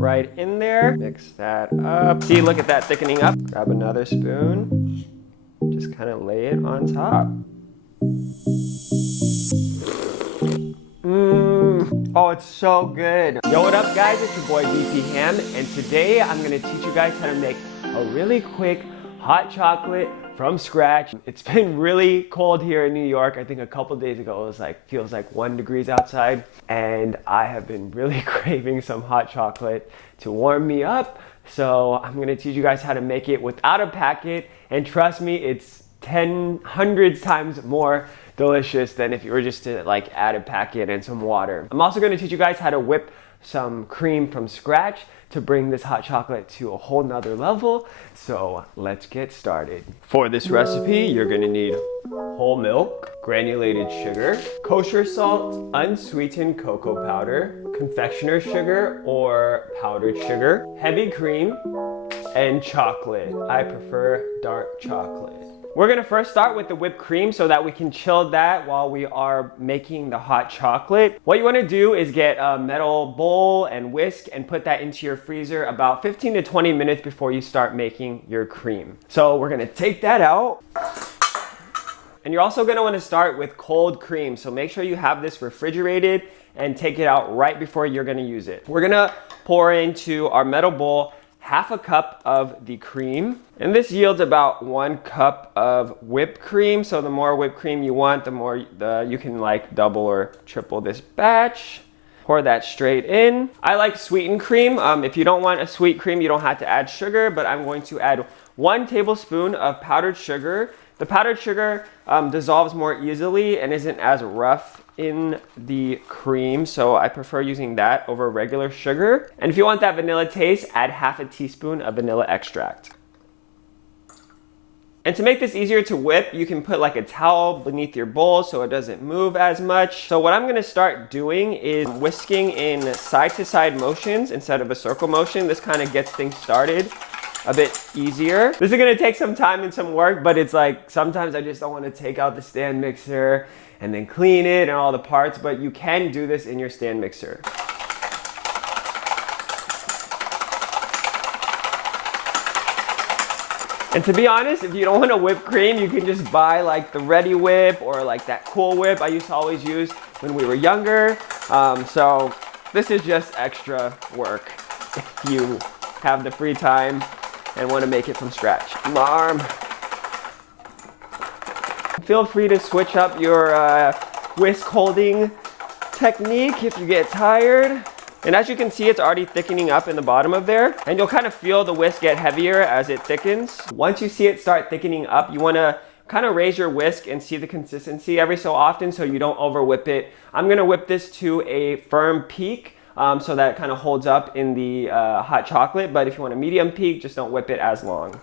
right in there. Mix that up. See, look at that thickening up. Grab another spoon. Just kind of lay it on top. Oh, it's so good. Yo, what up guys? It's your boy BP Ham, and today I'm gonna teach you guys how to make a really quick hot chocolate from scratch. It's been really cold here in New York. I think a couple days ago it was feels like 1 degree outside, and I have been really craving some hot chocolate to warm me up. So I'm gonna teach you guys how to make it without a packet, and trust me, it's hundreds times more delicious than if you were just to add a packet and some water. I'm also going to teach you guys how to whip some cream from scratch to bring this hot chocolate to a whole nother level. So let's get started. For this recipe, you're going to need whole milk, granulated sugar, kosher salt, unsweetened cocoa powder, confectioner's sugar or powdered sugar, heavy cream, and chocolate. I prefer dark chocolate. We're gonna first start with the whipped cream so that we can chill that while we are making the hot chocolate. What you wanna do is get a metal bowl and whisk and put that into your freezer about 15 to 20 minutes before you start making your cream. So we're gonna take that out. And you're also gonna wanna start with cold cream. So make sure you have this refrigerated and take it out right before you're gonna use it. We're gonna pour into our metal bowl half a cup of the cream, and this yields about 1 cup of whipped cream. So the more whipped cream you want, the more you can double or triple this batch. Pour that straight in. I like sweetened cream. If you don't want a sweet cream, you don't have to add sugar, but I'm going to add 1 tablespoon of powdered sugar. The powdered sugar dissolves more easily and isn't as rough in the cream, so I prefer using that over regular sugar. And if you want that vanilla taste, add half a teaspoon of vanilla extract. And to make this easier to whip, you can put a towel beneath your bowl so it doesn't move as much. So what I'm gonna start doing is whisking in side-to-side motions instead of a circle motion. This kind of gets things started a bit easier. This is gonna take some time and some work, but it's sometimes I just don't wanna take out the stand mixer and then clean it and all the parts, but you can do this in your stand mixer. And to be honest, if you don't want a whipped cream, you can just buy the Ready Whip or that Cool Whip I used to always use when we were younger. So this is just extra work if you have the free time and want to make it from scratch. Marm. Feel free to switch up your whisk holding technique if you get tired. And as you can see, it's already thickening up in the bottom of there. And you'll kind of feel the whisk get heavier as it thickens. Once you see it start thickening up, you want to kind of raise your whisk and see the consistency every so often so you don't over whip it. I'm going to whip this to a firm peak so that it kind of holds up in the hot chocolate. But if you want a medium peak, just don't whip it as long.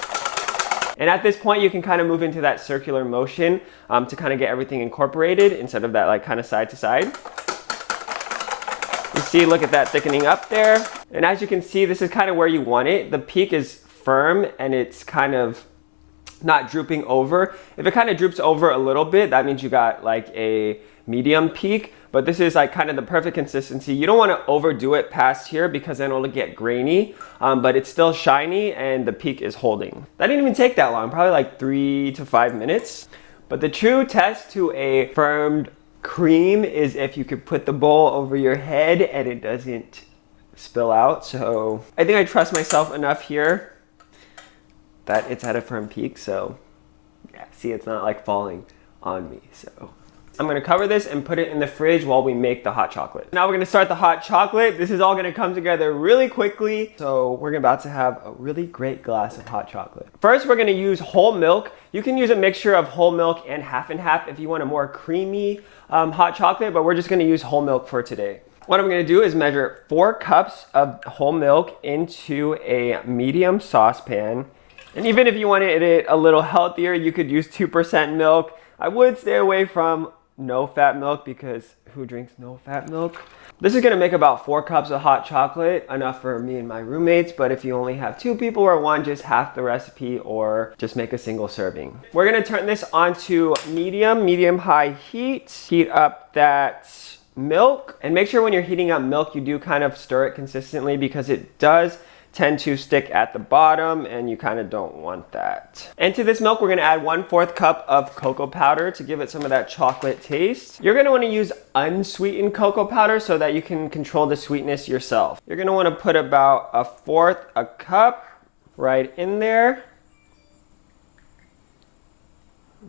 And at this point, you can kind of move into that circular motion to kind of get everything incorporated instead of that kind of side to side. You see, look at that thickening up there. And as you can see, this is kind of where you want it. The peak is firm and it's kind of not drooping over. If it kind of droops over a little bit, that means you got a medium peak. But this is kind of the perfect consistency. You don't want to overdo it past here because then it'll get grainy, but it's still shiny and the peak is holding. That didn't even take that long, probably 3 to 5 minutes. But the true test to a firmed cream is if you could put the bowl over your head and it doesn't spill out. So I think I trust myself enough here that it's at a firm peak. So yeah, see, it's not falling on me. So I'm gonna cover this and put it in the fridge while we make the hot chocolate. Now we're gonna start the hot chocolate. This is all gonna come together really quickly. So we're about to have a really great glass of hot chocolate. First, we're gonna use whole milk. You can use a mixture of whole milk and half if you want a more creamy hot chocolate, but we're just gonna use whole milk for today. What I'm gonna do is measure 4 cups of whole milk into a medium saucepan. And even if you wanted it a little healthier, you could use 2% milk. I would stay away from no fat milk because who drinks no fat milk? This is gonna make about 4 cups of hot chocolate, enough for me and my roommates, but if you only have 2 people or 1, just half the recipe or just make a single serving. We're gonna turn this onto medium-high heat. Heat up that milk. And make sure when you're heating up milk, you do kind of stir it consistently because it does tend to stick at the bottom and you kind of don't want that. And to this milk, we're gonna add 1/4 cup of cocoa powder to give it some of that chocolate taste. You're gonna wanna use unsweetened cocoa powder so that you can control the sweetness yourself. You're gonna wanna put about 1/4 cup right in there.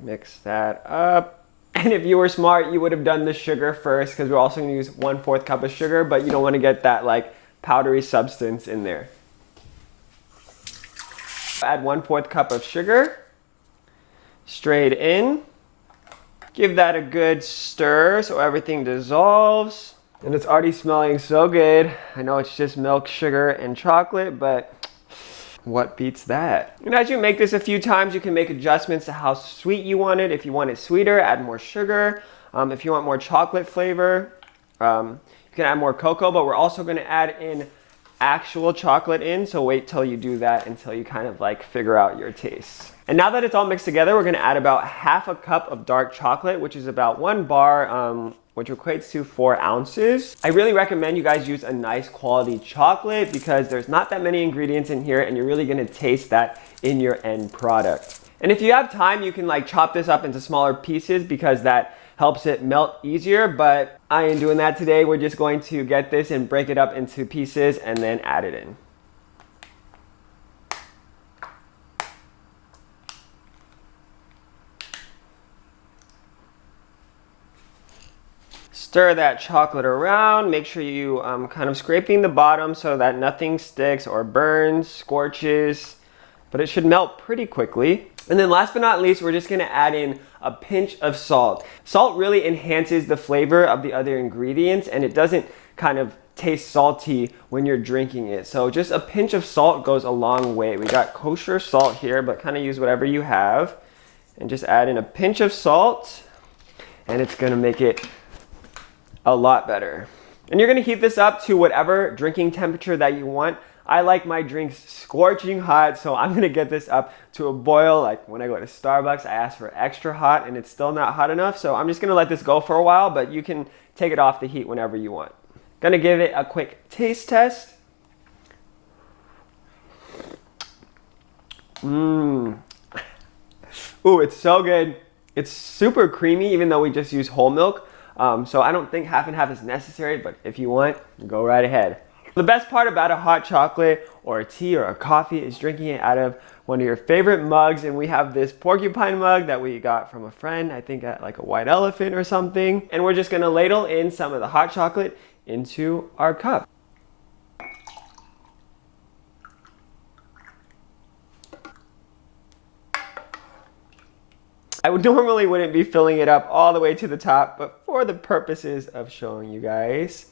Mix that up. And if you were smart, you would have done the sugar first because we're also gonna use 1/4 cup of sugar, but you don't wanna get that like powdery substance in there. Add 1/4 cup of sugar straight in. Give that a good stir so everything dissolves. And it's already smelling so good. I know it's just milk, sugar, and chocolate, but what beats that? And as you make this a few times, you can make adjustments to how sweet you want it. If you want it sweeter, add more sugar. If you want more chocolate flavor, you can add more cocoa, but we're also gonna add in actual chocolate in, so wait till you do that until you kind of like figure out your taste. And now that it's all mixed together, we're gonna add about 1/2 cup of dark chocolate, which is about 1 bar, which equates to 4 ounces. I really recommend you guys use a nice quality chocolate because there's not that many ingredients in here and you're really gonna taste that in your end product. And if you have time, you can like chop this up into smaller pieces because that helps it melt easier, but I ain't doing that today. We're just going to get this and break it up into pieces and then add it in. Stir that chocolate around. Make sure you kind of scraping the bottom so that nothing sticks or burns, scorches, but it should melt pretty quickly. And then last but not least, we're just gonna add in a pinch of salt. Salt really enhances the flavor of the other ingredients and it doesn't kind of taste salty when you're drinking it. So just a pinch of salt goes a long way. We got kosher salt here, but kind of use whatever you have. And just add in a pinch of salt and it's gonna make it a lot better. And you're gonna heat this up to whatever drinking temperature that you want. I like my drinks scorching hot, so I'm gonna get this up to a boil. Like when I go to Starbucks, I ask for extra hot and it's still not hot enough. So I'm just gonna let this go for a while, but you can take it off the heat whenever you want. Gonna give it a quick taste test. Ooh, it's so good. It's super creamy, even though we just use whole milk. So I don't think half and half is necessary, but if you want, go right ahead. The best part about a hot chocolate or a tea or a coffee is drinking it out of one of your favorite mugs. And we have this porcupine mug that we got from a friend, I think at like a white elephant or something. And we're just gonna ladle in some of the hot chocolate into our cup. I normally wouldn't be filling it up all the way to the top, but for the purposes of showing you guys,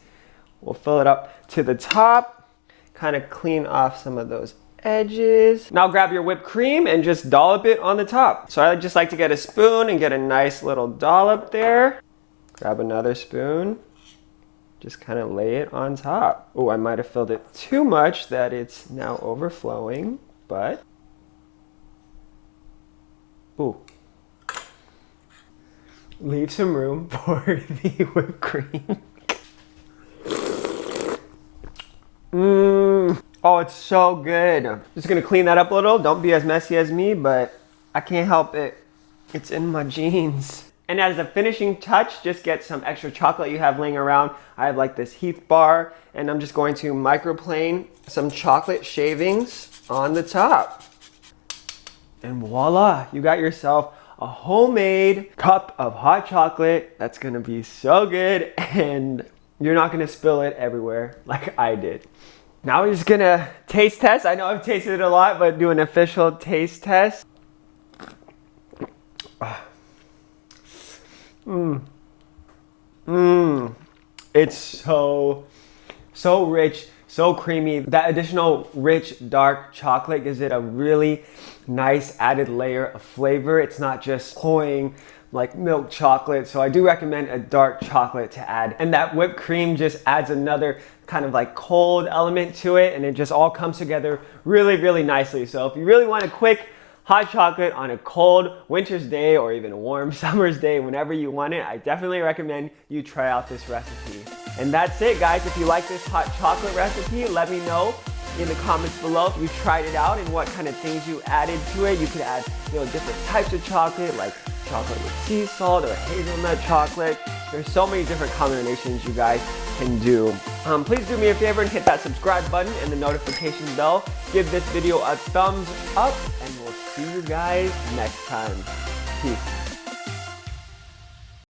we'll fill it up to the top, kind of clean off some of those edges. Now grab your whipped cream and just dollop it on the top. So I just like to get a spoon and get a nice little dollop there. Grab another spoon, just kind of lay it on top. Oh, I might have filled it too much that it's now overflowing, but, ooh. Leave some room for the whipped cream. Oh, it's so good. Just gonna clean that up a little. Don't be as messy as me, but I can't help it. It's in my jeans. And as a finishing touch, just get some extra chocolate you have laying around. I have like this Heath bar, and I'm just going to microplane some chocolate shavings on the top. And voila, you got yourself a homemade cup of hot chocolate that's gonna be so good, and you're not gonna spill it everywhere like I did. Now we're just gonna taste test. I know I've tasted it a lot, but do an official taste test. It's so rich, so creamy. That additional rich dark chocolate gives it a really nice added layer of flavor. It's not just cloying like milk chocolate. So I do recommend a dark chocolate to add. And that whipped cream just adds another kind of like cold element to it, and it just all comes together really, really nicely. So if you really want a quick hot chocolate on a cold winter's day or even a warm summer's day, whenever you want it. I definitely recommend you try out this recipe. And that's it, guys. If you like this hot chocolate recipe, let me know in the comments below if you tried it out and what kind of things you added to it. You could add, different types of chocolate, like chocolate with sea salt or hazelnut chocolate. There's so many different combinations you guys can do. Please do me a favor and hit that subscribe button and the notification bell. Give this video a thumbs up, and we'll see you guys next time. Peace.